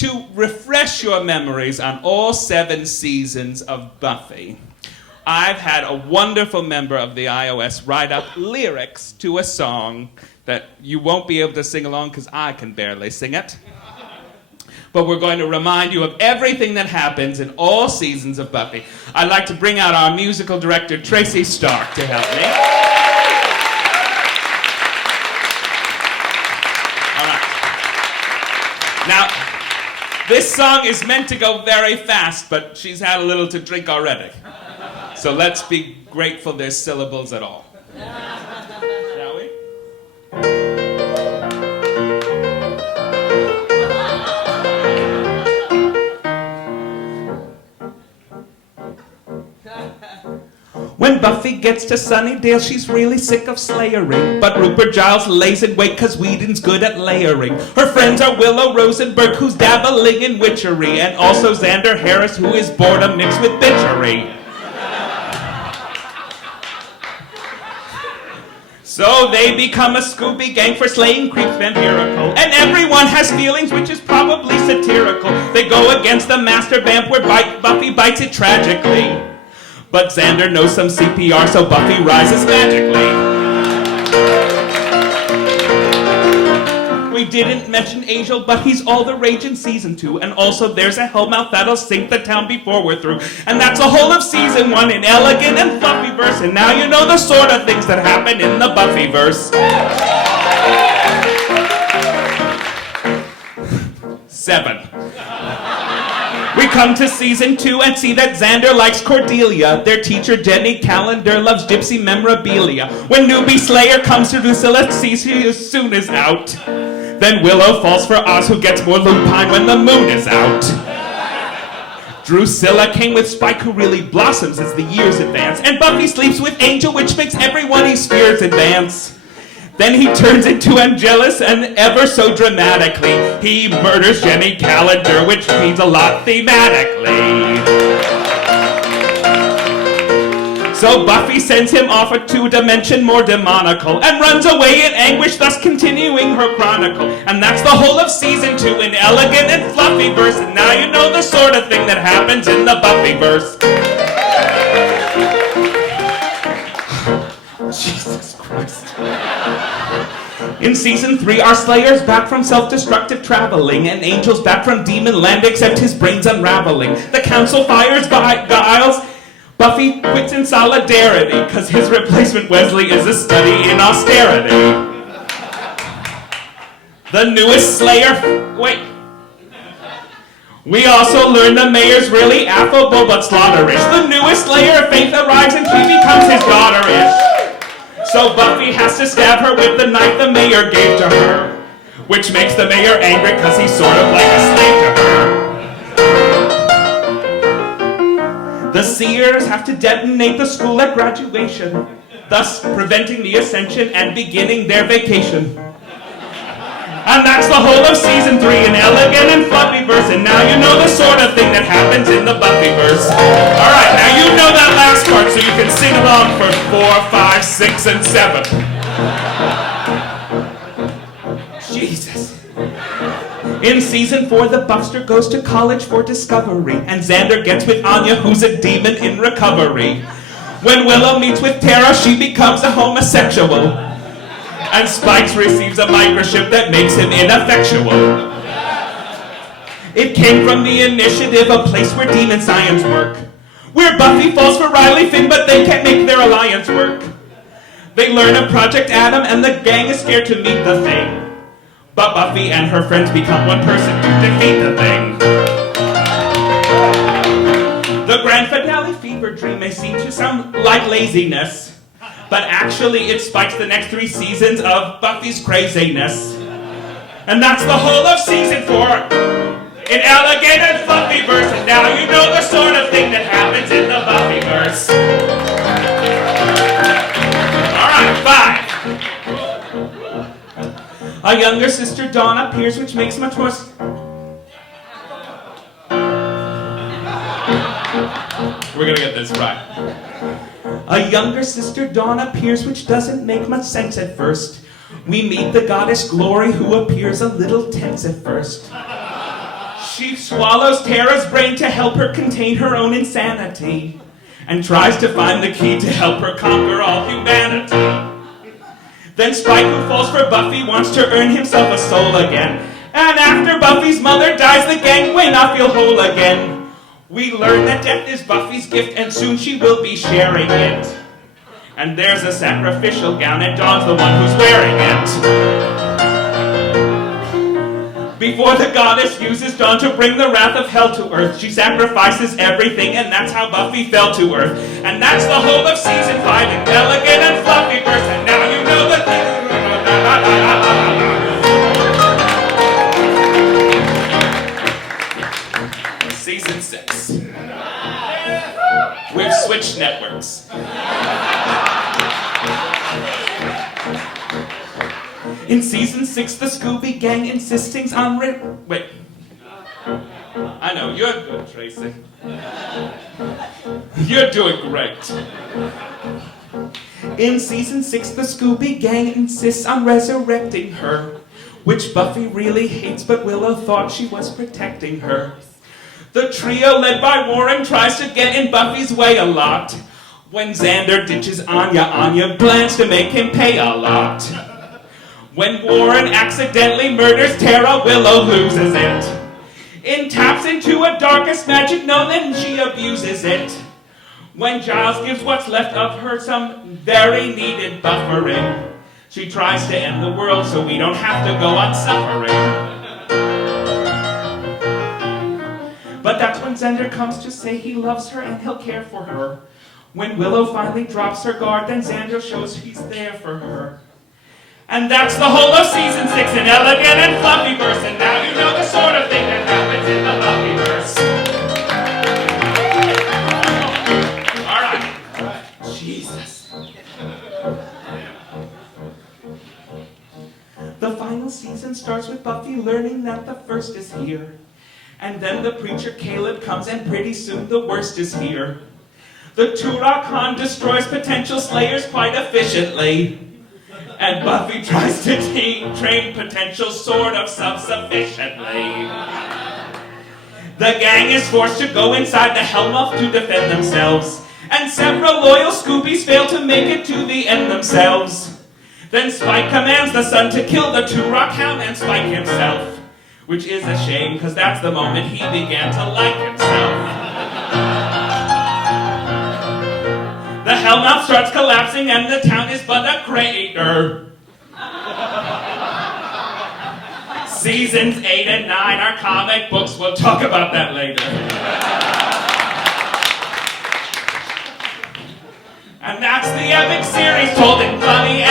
to refresh your memories on all 7 seasons of Buffy, I've had a wonderful member of the iOS write up lyrics to a song that you won't be able to sing along because I can barely sing it. But we're going to remind you of everything that happens in all seasons of Buffy. I'd like to bring out our musical director, Tracy Stark, to help me. All right. Now, this song is meant to go very fast, but she's had a little to drink already. So let's be grateful there's syllables at all. Shall we? When Buffy gets to Sunnydale, she's really sick of slayering. But Rupert Giles lays in wait cause Whedon's good at layering. Her friends are Willow Rosenberg, who's dabbling in witchery, and also Xander Harris, who is boredom mixed with bitchery. So they become a Scooby gang for slaying creeps vampirical. And everyone has feelings, which is probably satirical. They go against the master vamp where Buffy bites it tragically. But Xander knows some CPR, so Buffy rises magically. We didn't mention Angel, but he's all the rage in season 2. And also there's a hellmouth that'll sink the town before we're through. And that's the whole of season 1 in Elegant and Buffyverse. And now you know the sort of things that happen in the Buffyverse. 7. We come to season 2 and see that Xander likes Cordelia. Their teacher Jenny Calendar loves gypsy memorabilia. When newbie Slayer comes to Drusilla, she soon is out. Then Willow falls for Oz, who gets more lupine when the moon is out. Drusilla came with Spike, who really blossoms as the years advance. And Buffy sleeps with Angel, which makes everyone he fears advance. Then he turns into Angelus, and ever so dramatically, he murders Jenny Calendar, which means a lot thematically. So Buffy sends him off to a dimension more demonical, and runs away in anguish, thus continuing her chronicle. And that's the whole of season 2 in Elegant and Fluffyverse, and now you know the sort of thing that happens in the Buffyverse. Jesus Christ. In season 3, our Slayer's back from self-destructive traveling, and Angel's back from Demon Land, except his brain's unraveling. The council fires Giles. Buffy quits in solidarity, cause his replacement Wesley is a study in austerity. The newest Slayer... Wait. We also learn the mayor's really affable but slaughterish. The newest Slayer, Faith, arrives and she becomes his daughter-ish. So Buffy has to stab her with the knife the mayor gave to her, which makes the mayor angry cause he's sort of like a slave to her. The Seers have to detonate the school at graduation, thus preventing the ascension and beginning their vacation. And that's the whole of season 3 in Elegant and Fluffyverse, and now you know the sort of thing that happens in the Buffyverse. Alright, now you know that last part, so you can sing along for 4, 5, 6, and 7. Jesus. In season 4, the Buffster goes to college for discovery, and Xander gets with Anya, who's a demon in recovery. When Willow meets with Tara, she becomes a homosexual. And Spikes receives a microchip that makes him ineffectual. It came from the Initiative, a place where demon science work, where Buffy falls for Riley Finn, but they can't make their alliance work. They learn of Project Adam, and the gang is scared to meet the Thing. But Buffy and her friends become one person to defeat the Thing. The grand finale fever dream may seem to sound like laziness, but actually it spikes the next 3 seasons of Buffy's craziness. And that's the whole of season 4 in Elegant and Fluffyverse, and now you know the sort of thing that happens in the Buffyverse. Alright, 5. A younger sister, Dawn, appears, which makes much more... We're gonna get this right. A younger sister, Dawn, appears, which doesn't make much sense at first. We meet the goddess Glory, who appears a little tense at first. She swallows Tara's brain to help her contain her own insanity, and tries to find the key to help her conquer all humanity. Then Spike, who falls for Buffy, wants to earn himself a soul again. And after Buffy's mother dies, the gang may not feel whole again. We learn that death is Buffy's gift, and soon she will be sharing it. And there's a sacrificial gown, and Dawn's the one who's wearing it. Before the goddess uses Dawn to bring the wrath of hell to earth, she sacrifices everything, and that's how Buffy fell to earth. And that's the whole of season 5 in Elegant and Fluffyverse, and now you know the thing. Season 6. We've switched networks. In season 6, the Scooby Gang insisting on wait. I know, you're good, Tracy. You're doing great. In season 6, the Scooby Gang insists on resurrecting her, which Buffy really hates, but Willow thought she was protecting her. The trio led by Warren tries to get in Buffy's way a lot. When Xander ditches Anya plans to make him pay a lot. When Warren accidentally murders Tara, Willow loses it. Taps into a darkest magic known, then she abuses it. When Giles gives what's left of her some very needed buffering, she tries to end the world so we don't have to go on suffering. But that's when Xander comes to say he loves her and he'll care for her. When Willow finally drops her guard, then Xander shows he's there for her. And that's the whole of season 6 in Elegant and Fluffyverse, and now you know the sort of thing that happens in the Buffyverse. All right. Jesus. The final season starts with Buffy learning that the first is here. And then the preacher Caleb comes, and pretty soon the worst is here. The Turok Han destroys potential slayers quite efficiently. And Buffy tries to train potential sort of self-sufficiently. The gang is forced to go inside the Hellmouth to defend themselves. And several loyal Scoobies fail to make it to the end themselves. Then Spike commands the sun to kill the Turok Hound and Spike himself. Which is a shame, because that's the moment he began to like himself. The Hellmouth starts collapsing and the town is but a crater. Seasons 8 and 9 are comic books. We'll talk about that later. And that's the epic series told in funny